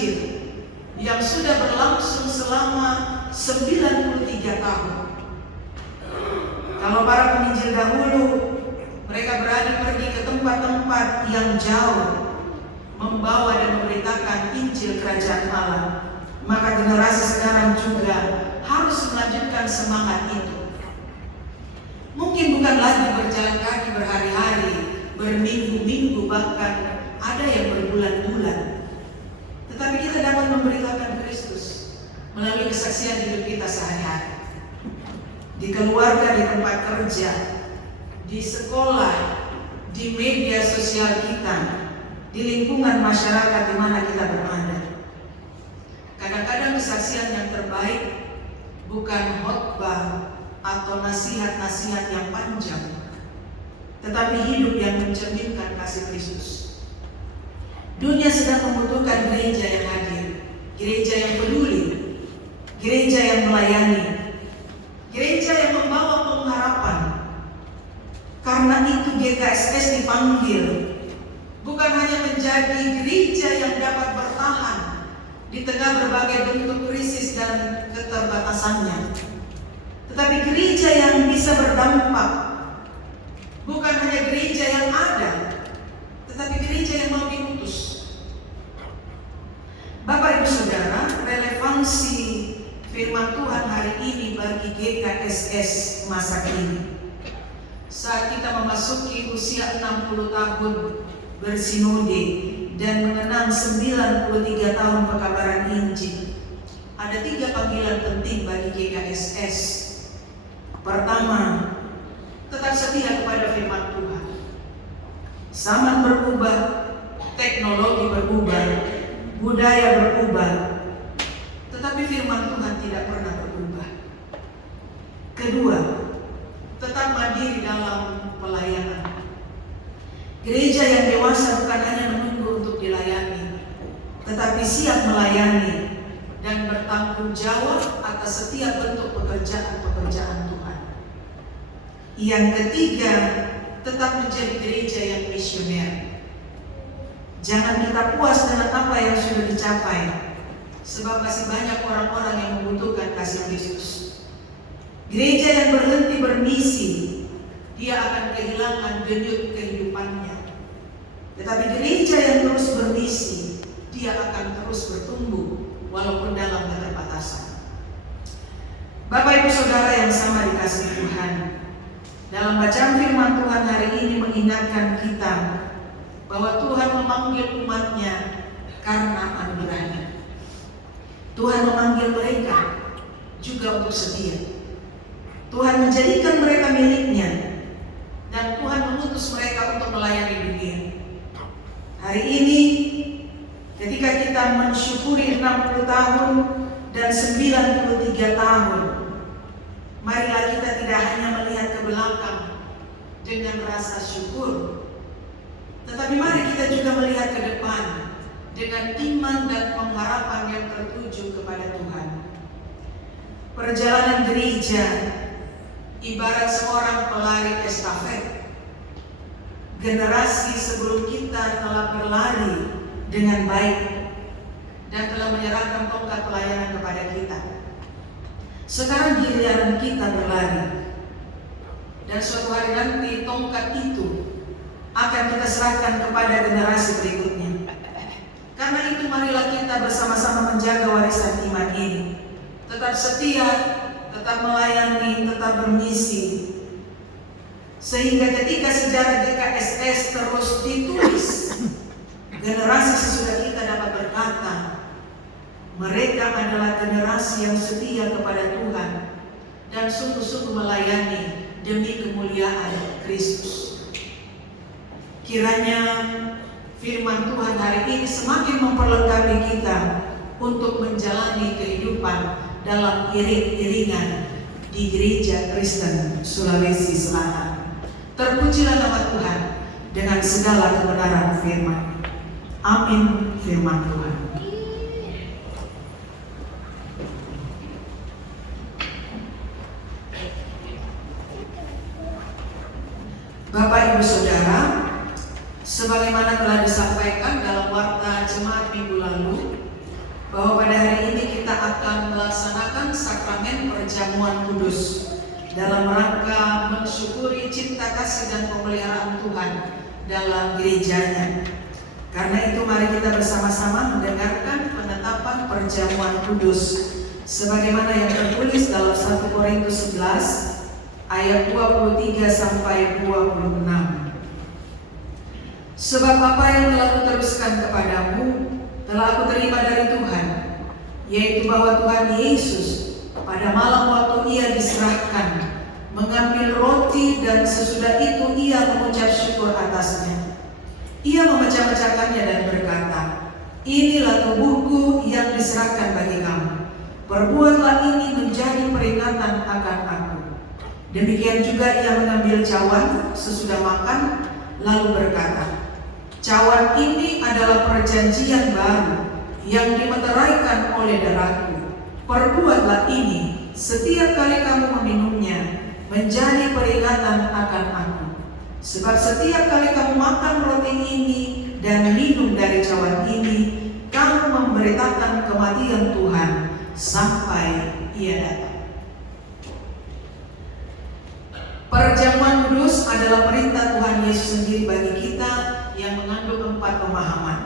injil yang sudah berlangsung selama 93 tahun. Kalau para penginjil dahulu, mereka berani pergi ke tempat-tempat yang jauh, membawa dan memberitakan Injil Kerajaan Allah, maka generasi sekarang juga harus melanjutkan semangat itu. Mungkin bukan lagi berjalan kaki berhari-hari, berminggu-minggu, bahkan ada yang berbulan-bulan, tetapi kita dapat memberitakan Kristus melalui kesaksian hidup kita sehari-hari, di keluarga, di tempat kerja, di sekolah, di media sosial kita, di lingkungan masyarakat di mana kita berada. Kadang-kadang kesaksian yang terbaik bukan khotbah atau nasihat-nasihat yang panjang, tetapi hidup yang mencerminkan kasih Kristus. Dunia sedang membutuhkan gereja yang hadir, gereja yang peduli, gereja yang melayani, gereja yang membawa pengharapan. Karena itu GKSS dipanggil bukan hanya menjadi gereja yang dapat bertahan di tengah berbagai bentuk krisis dan keterbatasannya, tetapi gereja yang bisa berdampak. Bukan hanya gereja yang ada, tetapi gereja yang mau diutus. Bapak Ibu Saudara, relevansi firman Tuhan hari ini bagi GKSS masa kini, saat kita memasuki usia 60 tahun bersinode dan mengenang 93 tahun pekabaran Injil, ada 3 panggilan penting bagi GKSS. Pertama, tetap setia kepada firman Tuhan. Zaman berubah, teknologi berubah, budaya berubah, tetapi firman Tuhan tidak pernah berubah. Kedua, tetap mandiri dalam pelayanan. Gereja yang dewasa bukan hanya menunggu untuk dilayani, tetapi siap melayani dan bertanggung jawab atas setiap bentuk pekerjaan-pekerjaan Tuhan. Yang ketiga, tetap menjadi gereja yang misioner. Jangan kita puas dengan apa yang sudah dicapai, sebab masih banyak orang-orang yang membutuhkan kasih Kristus. Gereja yang berhenti bermisi, dia akan kehilangan denyut kehidupannya. Tetapi gereja yang terus bermisi, dia akan terus bertumbuh walaupun dalam keterbatasan. Bapak Ibu Saudara yang sama dikasihi Tuhan, dalam bacaan firman Tuhan hari ini mengingatkan kita bahwa Tuhan memanggil umat-Nya karena anugerah-Nya. Tuhan memanggil mereka juga untuk setia. Tuhan menjadikan mereka milik-Nya, dan Tuhan mengutus mereka untuk melayani dunia. Hari ini ketika kita mensyukuri 60 tahun dan 93 tahun, marilah kita tidak hanya melihat ke belakang dengan rasa syukur, tetapi mari kita juga melihat ke depan dengan iman dan pengharapan yang tertuju kepada Tuhan. Perjalanan gereja ibarat seorang pelari estafet. Generasi sebelum kita telah berlari dengan baik dan telah menyerahkan tongkat pelayanan kepada kita. Sekarang giliran kita berlari, dan suatu hari nanti tongkat itu akan kita serahkan kepada generasi berikutnya. Karena itu marilah kita bersama-sama menjaga warisan iman ini, tetap setia, tetap melayani, tetap bermisi, sehingga ketika sejarah GKSS terus ditulis, generasi sesudah kita dapat berkata, mereka adalah generasi yang setia kepada Tuhan dan sungguh-sungguh melayani demi kemuliaan Kristus. Kiranya firman Tuhan hari ini semakin memperlengkapi kita untuk menjalani kehidupan dalam iring-iringan di Gereja Kristen Sulawesi Selatan. Terpujilah nama Tuhan dengan segala kebenaran firman. Amin firman Tuhan. Bapak Ibu Saudara, sebagaimana telah disampaikan dalam warta jemaat minggu lalu, sakramen perjamuan kudus dalam rangka mensyukuri cinta kasih dan pemeliharaan Tuhan dalam gerejanya. Karena itu mari kita bersama-sama mendengarkan penetapan perjamuan kudus sebagaimana yang tertulis dalam 1 Korintus 11 ayat 23 sampai 26. Sebab apa yang telah kuteruskan kepadamu telah aku terima dari Tuhan, yaitu bahwa Tuhan Yesus pada malam waktu ia diserahkan mengambil roti dan sesudah itu ia mengucap syukur atasnya. Ia memecah-mecahkannya dan berkata, "Inilah tubuhku yang diserahkan bagi kamu. Perbuatlah ini menjadi peringatan akan aku." Demikian juga ia mengambil cawan sesudah makan, lalu berkata, "Cawan ini adalah perjanjian baru yang dimeteraikan oleh darahku. Perbuatlah ini setiap kali kamu meminumnya menjadi peringatan akan aku. Sebab setiap kali kamu makan roti ini dan minum dari cawan ini, kamu memberitakan kematian Tuhan sampai ia datang." Perjamuan kudus adalah perintah Tuhan Yesus sendiri bagi kita yang mengandung 4 pemahaman.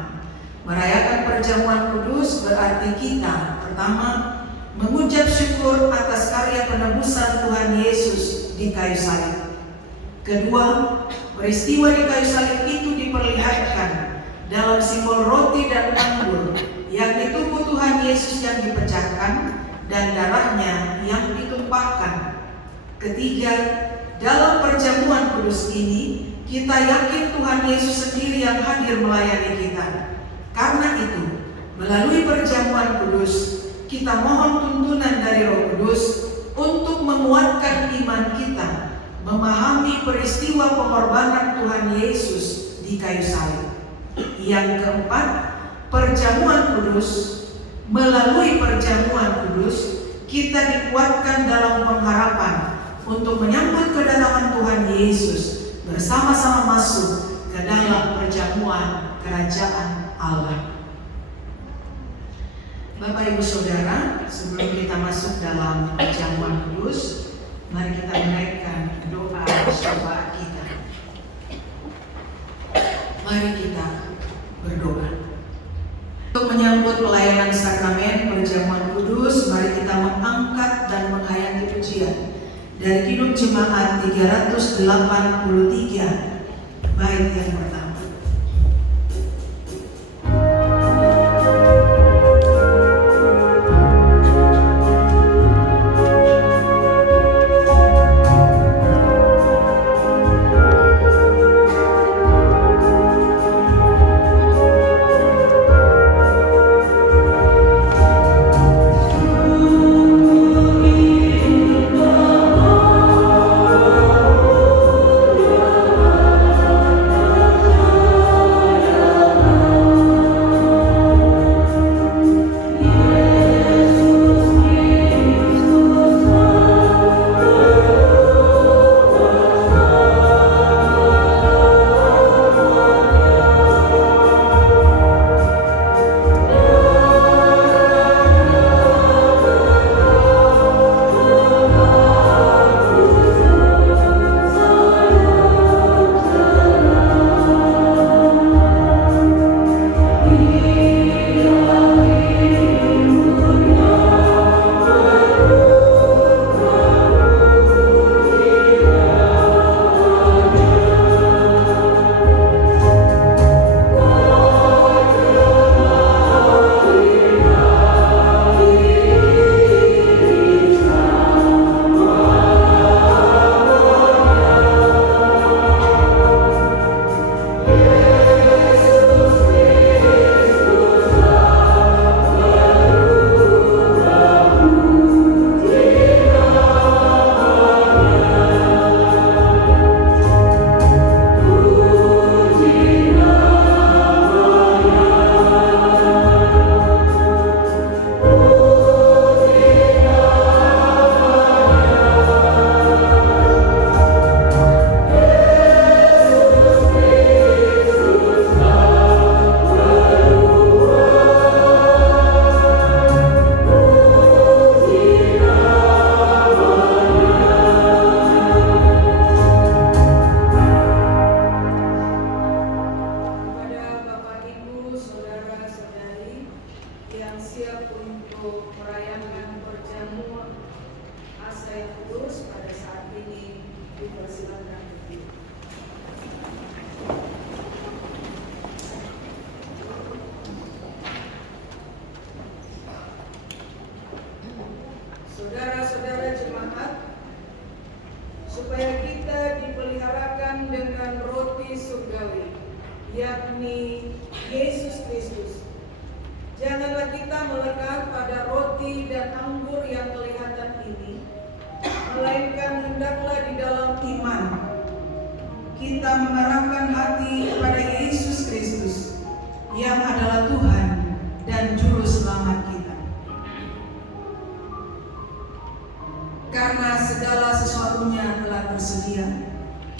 Merayakan perjamuan kudus berarti kita pertama mengucap syukur atas karya penebusan Tuhan Yesus di kayu salib. Kedua, peristiwa di kayu salib itu diperlihatkan dalam simbol roti dan anggur, yakni tubuh Tuhan Yesus yang dipecahkan dan darahnya yang ditumpahkan. Ketiga, dalam perjamuan kudus ini kita yakin Tuhan Yesus sendiri yang hadir melayani kita. Karena itu, melalui perjamuan kudus kita mohon tuntunan dari Roh Kudus untuk menguatkan iman kita, memahami peristiwa pengorbanan Tuhan Yesus di kayu salib. Yang keempat, perjamuan kudus. Melalui perjamuan kudus kita dikuatkan dalam pengharapan untuk menyambut kedatangan Tuhan Yesus bersama-sama masuk ke dalam perjamuan kerajaan Allah. Bapak Ibu Saudara, sebelum kita masuk dalam perjamuan kudus, mari kita menaikkan doa syafaat kita. Mari kita berdoa. Untuk menyambut pelayanan sakramen perjamuan kudus, mari kita mengangkat dan menghayati pujian dari Kidung Jemaat 383, bait yang pertama. siap untuk merayakan perjamuan asa yang kudus pada saat ini dipersilakan. Saudara-saudara jemaat, supaya kita dipeliharakan dengan roti surgawi, yakni Yesus Kristus, janganlah kita melekat pada roti dan anggur yang kelihatan ini, melainkan hendaklah di dalam iman kita mengarahkan hati kepada Yesus Kristus yang adalah Tuhan dan Juru Selamat kita. Karena segala sesuatunya telah tersedia,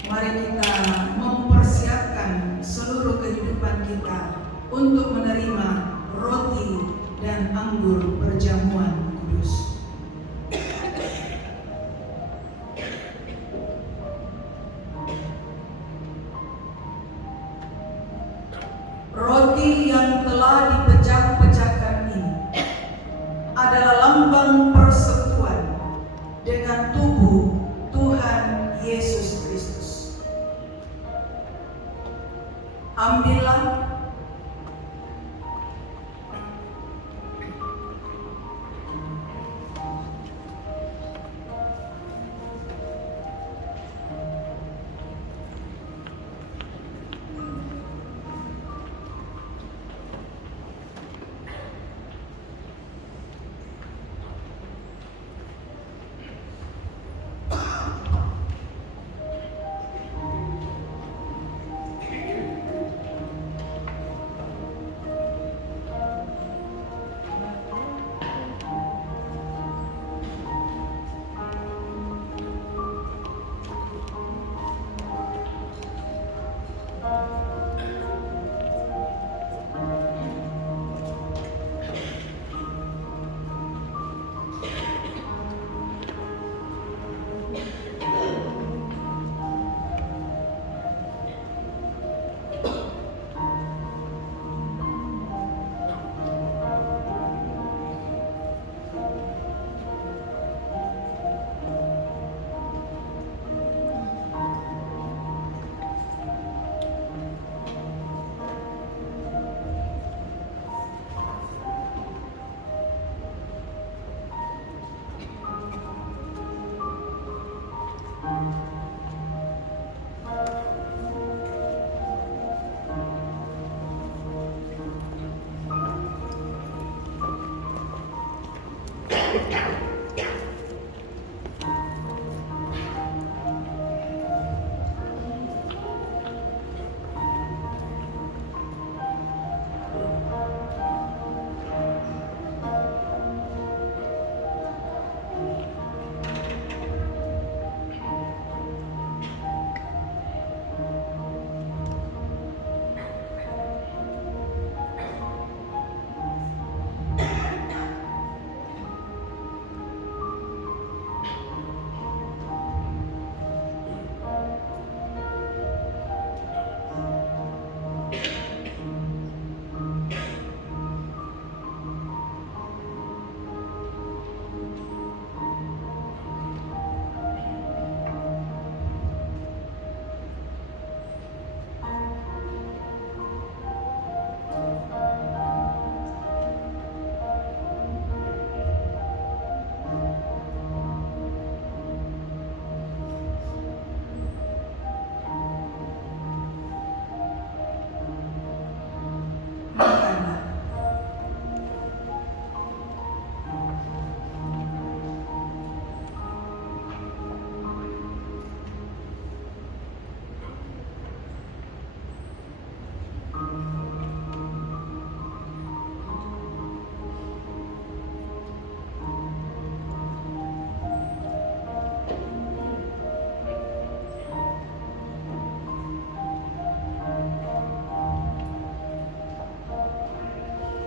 mari kita mempersiapkan seluruh kehidupan kita untuk menerima roti dan anggur perjamuan kudus. Roti yang telah dipecah-pecahkan ini adalah lambang persekutuan dengan tubuh Tuhan Yesus Kristus. Ambillah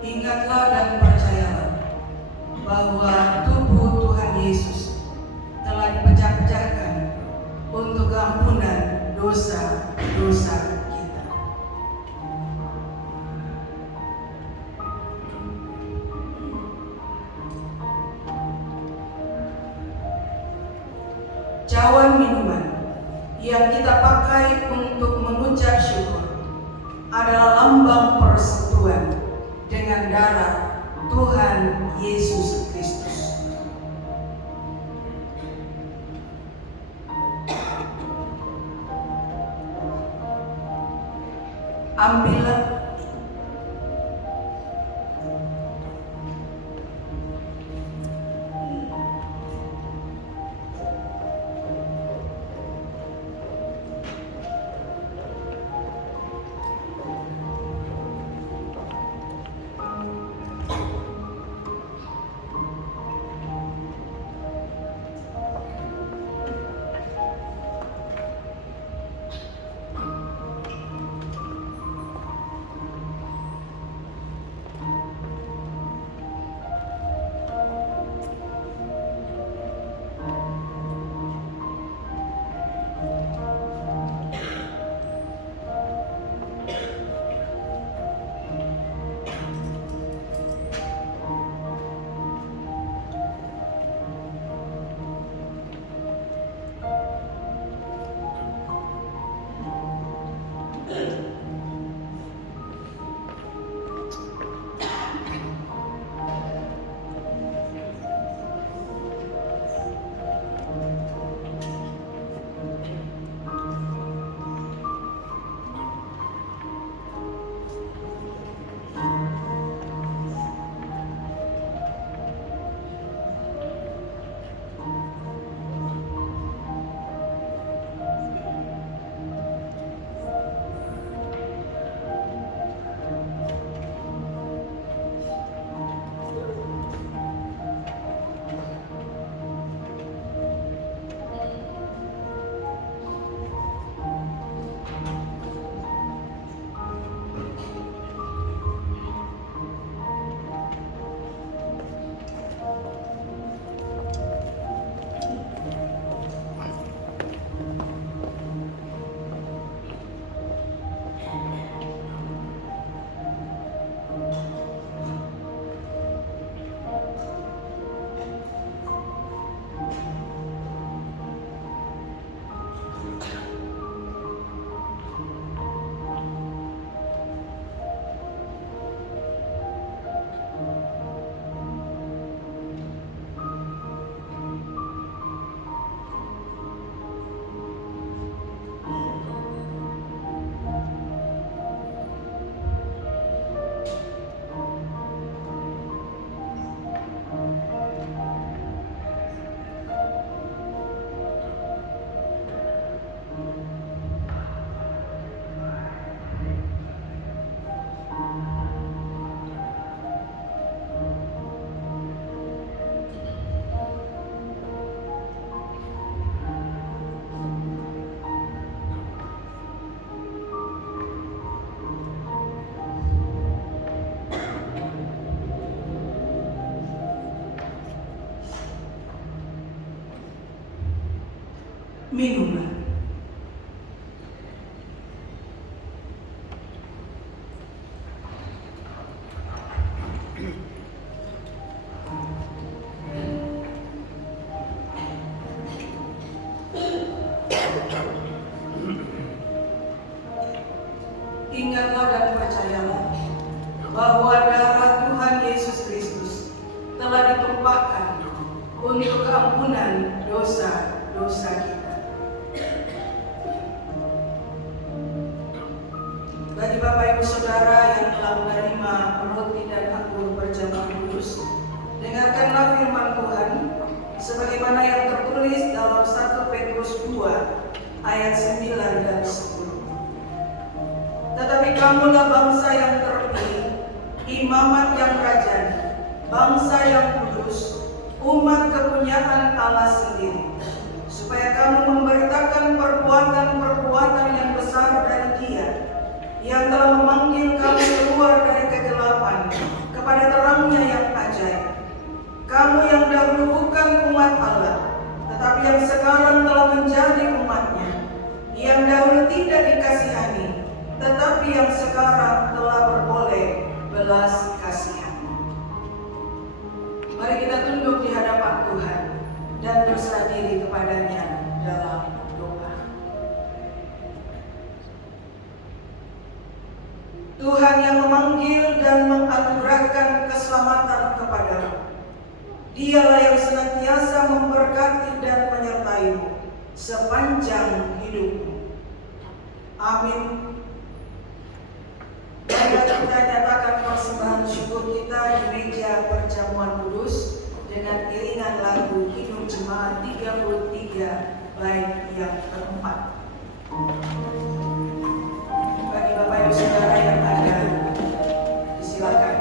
ingatlah dan percayalah bahwa tubuh Tuhan Yesus telah dipecah-pecahkan untuk ampunan dosa-dosa kita. cawan minuman yang kita pakai untuk mengucap syukur adalah lambang persekutuan dengan darah Tuhan Yesus Kristus. Ambillah. Minumlah. Ingatlah dan percayalah bahwa darah Tuhan Yesus Kristus telah ditumpahkan untuk keampunan dosa-dosa kita. Bagi Bapak Ibu Saudara yang telah menerima roti dan anggur berjamaah kudus, dengarkanlah firman Tuhan sebagaimana yang tertulis dalam 1 Petrus 2 ayat 9 dan 10. Tetapi kamulah bangsa yang terpilih, imamat yang rajani, bangsa yang kudus, umat kepunyaan Allah sendiri, supaya kamu memberitakan perbuatan-perbuatan yang besar dari Dia yang telah memanggil kamu keluar dari kegelapan kepada terangnya yang ajaib. Kamu yang dahulu bukan umat Allah, tetapi yang sekarang telah menjadi umat-Nya, yang dahulu tidak dikasihani, tetapi yang sekarang telah beroleh belas kasihan. Mari kita tunduk di hadapan Tuhan dan berserah diri kepadanya dalam doa. Tuhan yang memanggil dan menganugerahkan keselamatan kepadamu, Dialah yang senantiasa memberkati dan menyertaimu sepanjang hidupmu. Amin. Marilah kita nyatakan persembahan syukur kita di meja perjamuan kudus dengan iringan lagu Kidung Jemaat 33 bait yang keempat. Bagi Bapak Ibu Saudara yang ada, disilakan.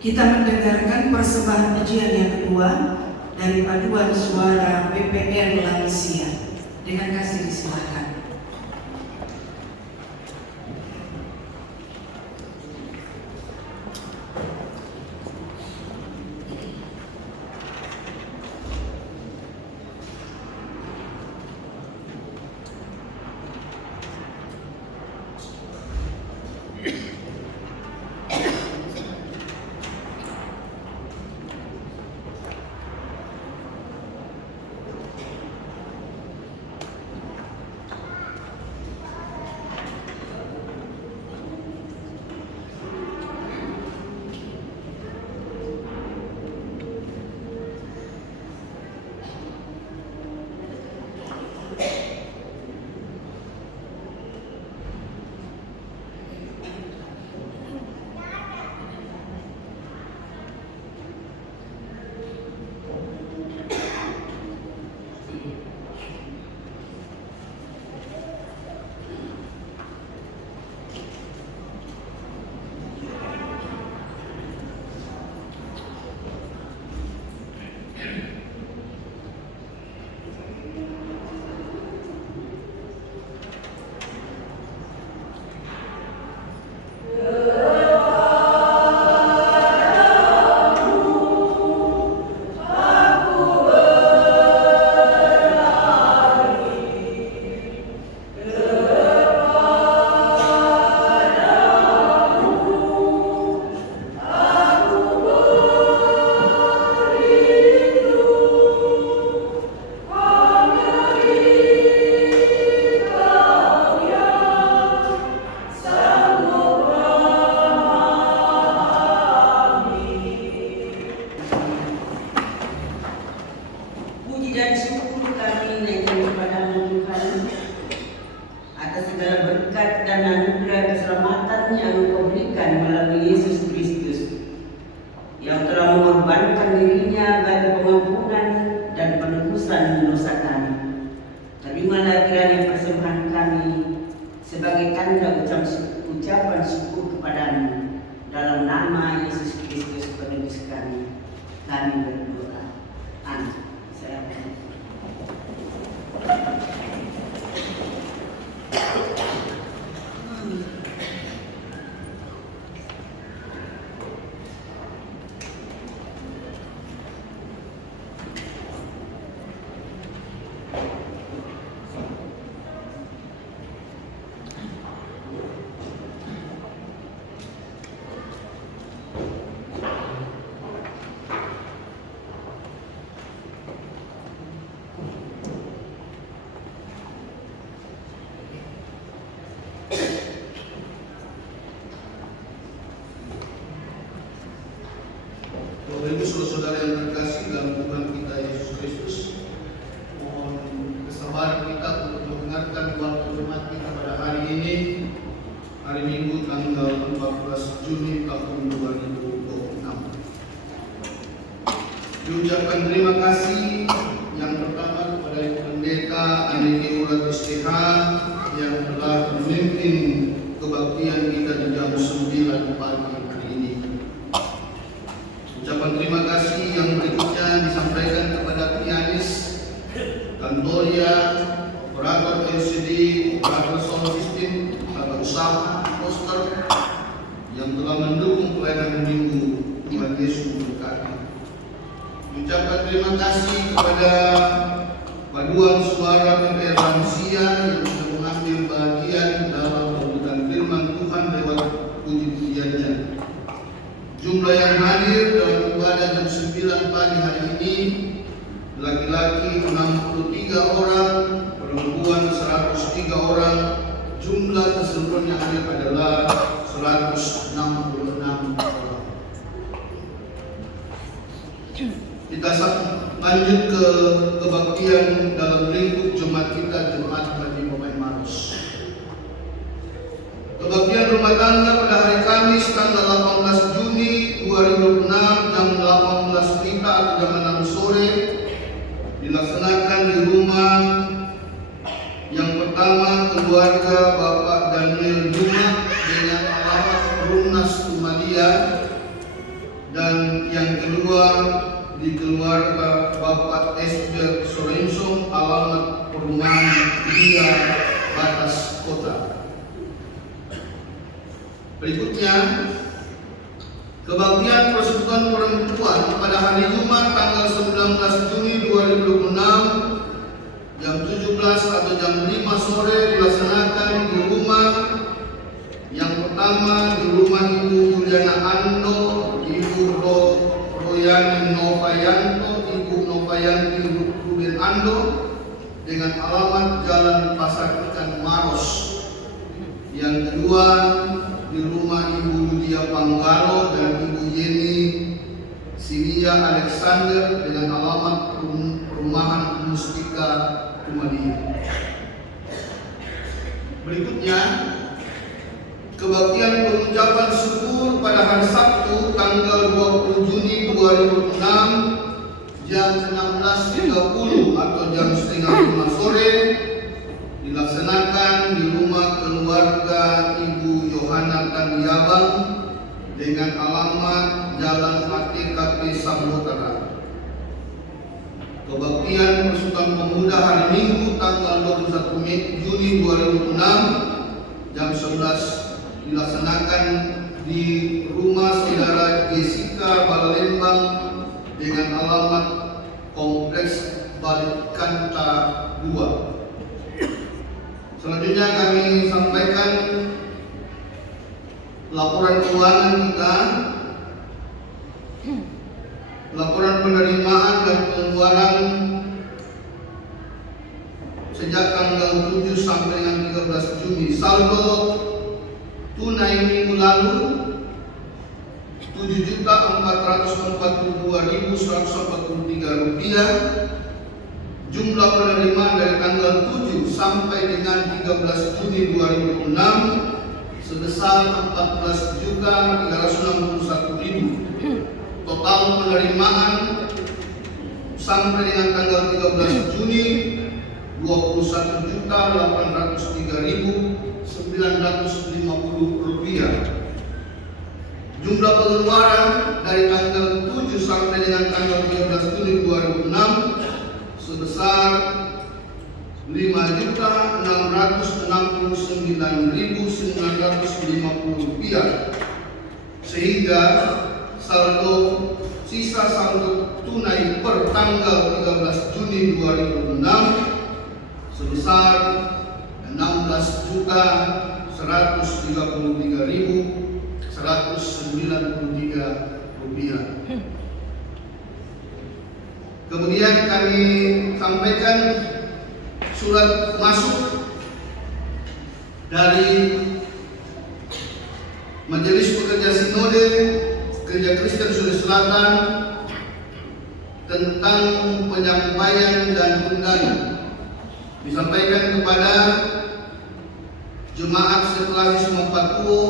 Kita mendengarkan persembahan pujian yang kedua dari paduan suara PPR Lansia. Dengan kasih disilakan. anugerah keselamatan yang Engkau berikan melalui Yesus Kristus, yang telah mengorbankan dirinya bagi pengampunan dan penebusan dosa kami. Terimalah kiranya persembahan kami sebagai tanda ucapan syukur kepadamu. Dalam nama Yesus Kristus penebus kami berdoa. Amin. Saya Bapak Ibu saudara yang terkasih dalam Tuhan kita Yesus Kristus, mohon kesabaran kita untuk mendengarkan waktu firman kita pada hari ini, hari Minggu tanggal 14 Juni tahun 2026. Diucapkan terima kasih yang pertama kepada Ibu Pendeta Aniki Urat STH yang telah memimpin kebaktian kita di jam 9 pagi hari ini. Ucapan terima kasih yang berikutnya disampaikan kepada pianis, Kantoria, operator LCD, operator sound system, tata usaha, poster yang telah mendukung pelayanan minggu. Tuhan Yesus memberkati. Ucapan terima kasih kepada paduan suara PPR Lansia yang sudah mengambil bagian dalam pembukaan firman Tuhan lewat puji-pujiannya. Jumlah yang hadir dalam ibadah jam 9 pagi hari ini laki-laki 63 orang, perempuan 103 orang. Jumlah keseluruhan yang hadir adalah 166 orang. Kita lanjut ke kebaktian dalam lingkup jemaat kita, Jemaat Bagi Pemain Maros. Kebaktian rumah tangga pada hari Kamis tanggal 18 Juni 2026 jam 18 WITA atau jam 6 sore dilaksanakan di rumah yang pertama keluarga Bapak Daniel Juma dengan alamat Rumnas Tumalia, dan yang kedua di keluarga Bapak Esber Sorensong alamat perumahan Ria Batas Kota. Berikutnya, kebaktian persekutuan perempuan pada hari Jumat tanggal 19 Juni 2026 jam 17 atau jam 5 sore dilaksanakan di rumah yang pertama di rumah Ibu Juliana Ando, Ibu Royani Novayanto, Ibu Novayanti Ruben Ando dengan alamat Jalan Pasar Ikan Maros. Yang kedua di rumah Ibu Lydia Panggalo dan Ibu Yeni Silia Alexander dengan alamat perumahan Mustika Tumalia. Berikutnya, kebaktian pengucapan syukur pada hari Sabtu tanggal 20 Juni 2006 jam 16.30 atau jam setengah 5 sore dilaksanakan di rumah keluarga Ibu Yohana Tandiabang dengan alamat Jalan ATKP Samotara. Kebaktian Persekutuan Pemuda hari Minggu tanggal 21 Juni 2006 jam 11 dilaksanakan di rumah saudara Jessica Balalembang dengan alamat Kompleks Balikanta 2. Selanjutnya kami sampaikan laporan keuangan kita, laporan penerimaan dan pengeluaran sejak tanggal 7 sampai dengan 13 Juni. Saldo tunai minggu lalu 7.442.143 rupiah. Jumlah penerimaan dari tanggal 7 sampai dengan 13 Juni 2006 sebesar 14.361.000. Total penerimaan sampai dengan tanggal 13 Juni 21.803.950 rupiah. Jumlah pengeluaran dari tanggal 7 sampai dengan tanggal 13 Juni 2006 sebesar 5.669.950 rupiah, sehingga sisa saldo tunai per tanggal 13 Juni 2006 sebesar 16.133.193 rupiah. Kemudian kami sampaikan surat masuk dari Majelis Pekerja Sinode Gereja Kristen Sulawesi Selatan tentang penyampaian dan undangan. Disampaikan kepada Jemaat Seklasis Mapatuo,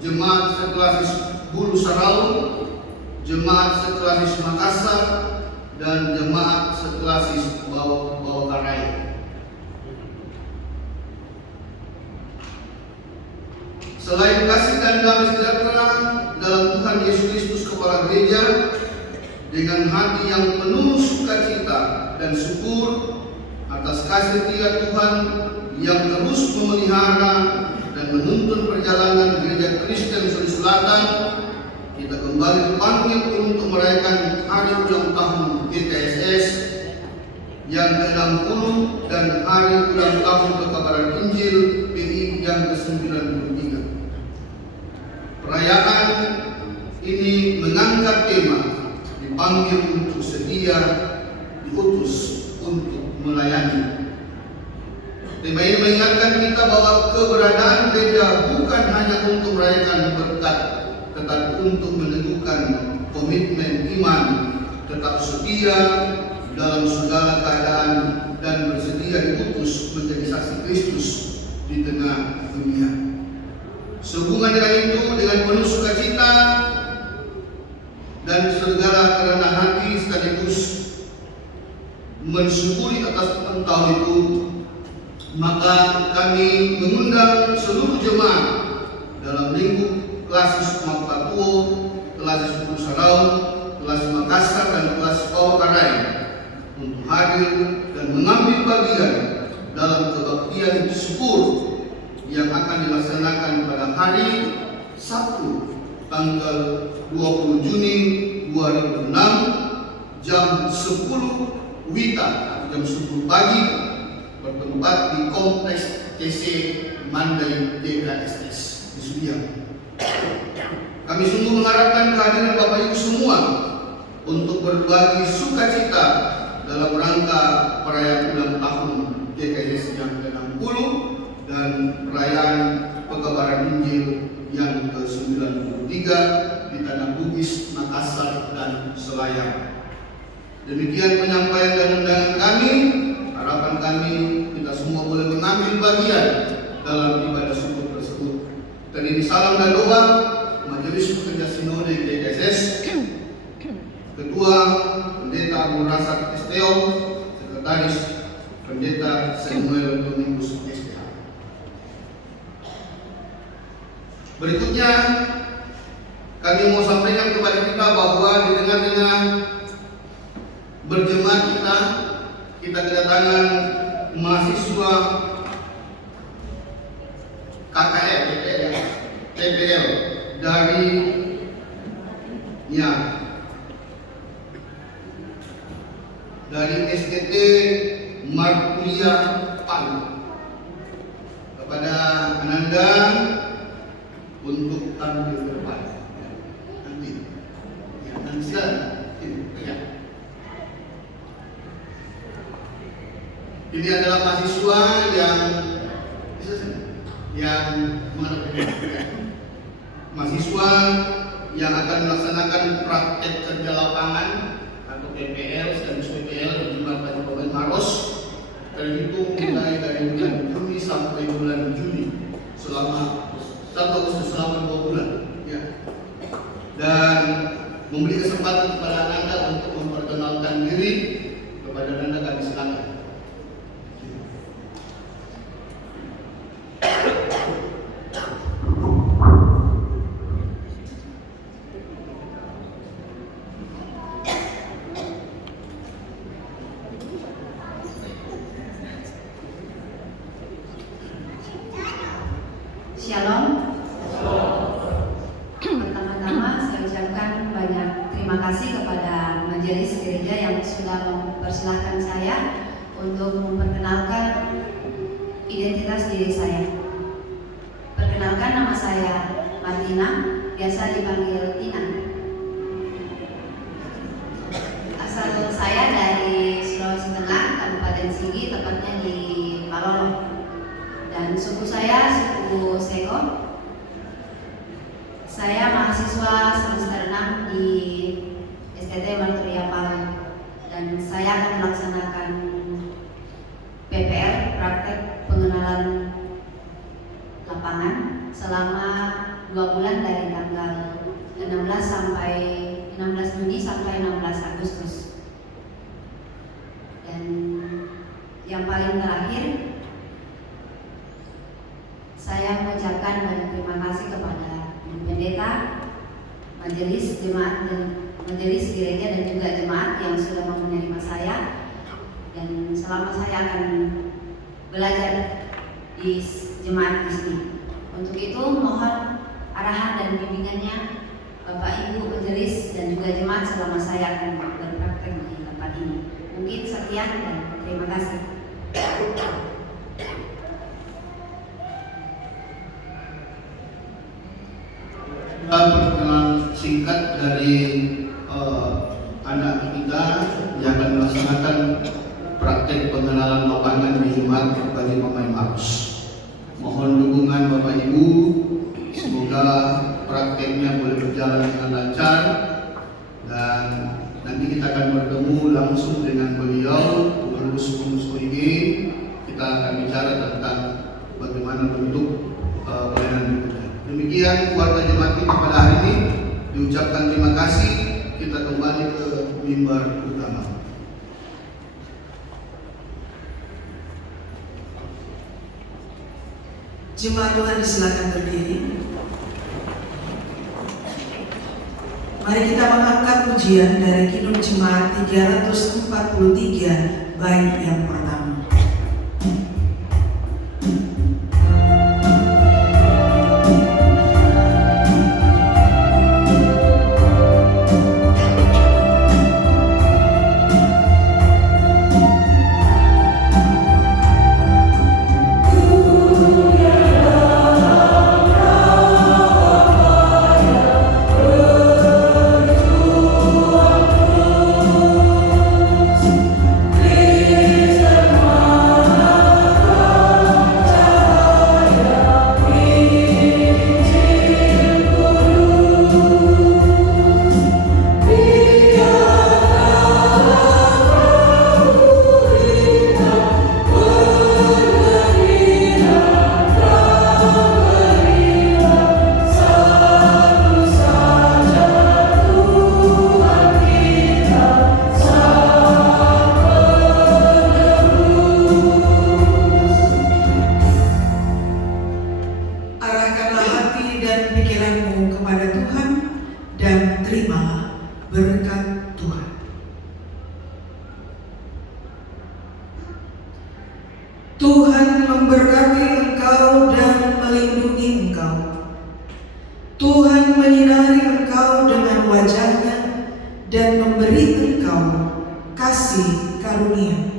Jemaat Seklasis Bulu Sarau, Jemaat Seklasis Makassar, dan Jemaat Seklasis Bawakarai. Selain kasih dan damai sejahtera dalam Tuhan Yesus Kristus Kepala Gereja, dengan hati yang penuh sukacita dan syukur atas kasih setia Tuhan yang terus memelihara dan menuntun perjalanan Gereja Kristen Sulawesi Selatan, kita kembali dipanggil untuk merayakan hari ulang tahun GKSS yang ke-60 dan hari ulang tahun Pekabaran Injil PI yang ke-93. Perayaan ini mengangkat tema dipanggil untuk setia, diutus untuk melayani. Tema ini mengingatkan kita bahwa keberadaan gereja bukan hanya untuk merayakan berkat, tetapi untuk meneguhkan komitmen iman, tetap setia dalam segala keadaan dan bersedia diutus menjadi saksi Kristus di tengah dunia. Sehubungan dengan itu, dengan penuh sukacita dan segala kerendahan hati sekaligus mensyukuri atas tahun itu, maka kami mengundang seluruh jemaat dalam lingkup Klasis Mapatuo, Klasis Bulu Sarau, Klasis Makassar, dan Klasis Bawakarai untuk hadir dan mengambil bagian dalam kebaktian syukur yang akan dilaksanakan pada hari Sabtu tanggal 20 Juni 2006 jam 10 WITA atau jam 10 pagi bertempat di Kompleks TC Mandai DKSS di Sudiang. Kami sungguh mengharapkan kehadiran Bapak Ibu semua untuk berbagi sukacita dalam rangka perayaan ulang tahun GKSS yang ke-60 dan perayaan Pekabaran Injil yang ke-93 di Tanah Bugis, Makassar, dan Selayar. Demikian penyampaian dan undangan kami. Harapan kami kita semua boleh mengambil bagian dalam ibadah syukur tersebut. Terdiri salam dan doa Majelis Pekerja Sinode GKSS, Ketua Pendeta Abu Rasad STO, Sekretaris Pendeta Samuel Domingus STH. Berikutnya kami mau sampaikan kepada kita bahwa di tengah-tengah berjemaat kita kedatangan mahasiswa KKR, TPL dari STT Markulia Palu. Kepada Ananda untuk tampil ke depan nanti ya. Ini adalah mahasiswa yang mahasiswa yang akan melaksanakan praktek kerja lapangan atau PPL dan PPL di Jumlah Kabupaten Maros terhitung mulai dari bulan Juni sampai bulan Juli selama 1 Agustus selama 2 bulan. Ya. Dan memberi kesempatan kepada Anda untuk memperkenalkan diri kepada Anda, kami silakan. Shalom. Pertama-tama saya ucapkan banyak terima kasih kepada majelis gereja yang sudah mempersilahkan saya untuk memperkenalkan identitas diri saya. Perkenalkan, nama saya Martina, biasa dipanggil Tina. Asal saya dari Sulawesi Tengah, Kabupaten Sigi, tepatnya di Malolo. Dan suku saya suku Seko. Saya mahasiswa semester 6 di STT Marturia Palu, dan saya akan melaksanakan PPL, praktek pengenalan lapangan, selama 2 bulan dari tanggal 16 Juni sampai 16 Agustus. Dan yang paling terakhir, saya mengucapkan banyak terima kasih kepada pendeta, majelis jemaat dan majelis gereja dan juga jemaat yang sudah mau menerima saya, dan selama saya akan belajar di jemaat di sini. Untuk itu mohon arahan dan bimbingannya Bapak Ibu majelis dan juga jemaat selama saya akan berpraktek di tempat ini. Mungkin sekian dan terima kasih. Perkenalan singkat dari anak kita yang akan melaksanakan praktek pengenalan lapangan di Jumat bagi pemain Marus. Mohon dukungan Bapak Ibu, semoga prakteknya boleh berjalan dengan lancar, dan nanti kita akan bertemu langsung dengan beliau, pengurus OIG. Kita akan bicara tentang bagaimana bentuk pelayanan berikutnya. Demikian keluarga jemaat kita pada hari ini, diucapkan terima kasih. Kita kembali ke mimbar utama. Jemaat Tuhan disilakan berdiri. Mari kita mengangkat pujian dari Kidung Jemaat 343 bait yang pertama. Tuhan memberkati engkau dan melindungi engkau. Tuhan menyinari engkau dengan wajah-Nya dan memberi engkau kasih karunia.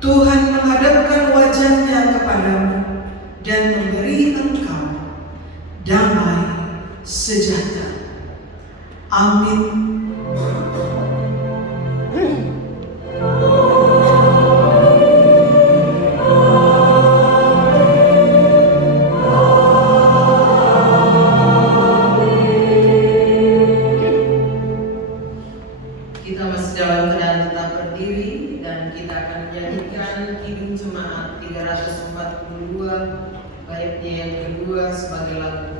Tuhan menghadapkan wajah-Nya kepadamu dan memberi engkau damai sejahtera. Amin. Kidung Jemaat 342 baitnya yang kedua sebagai dalam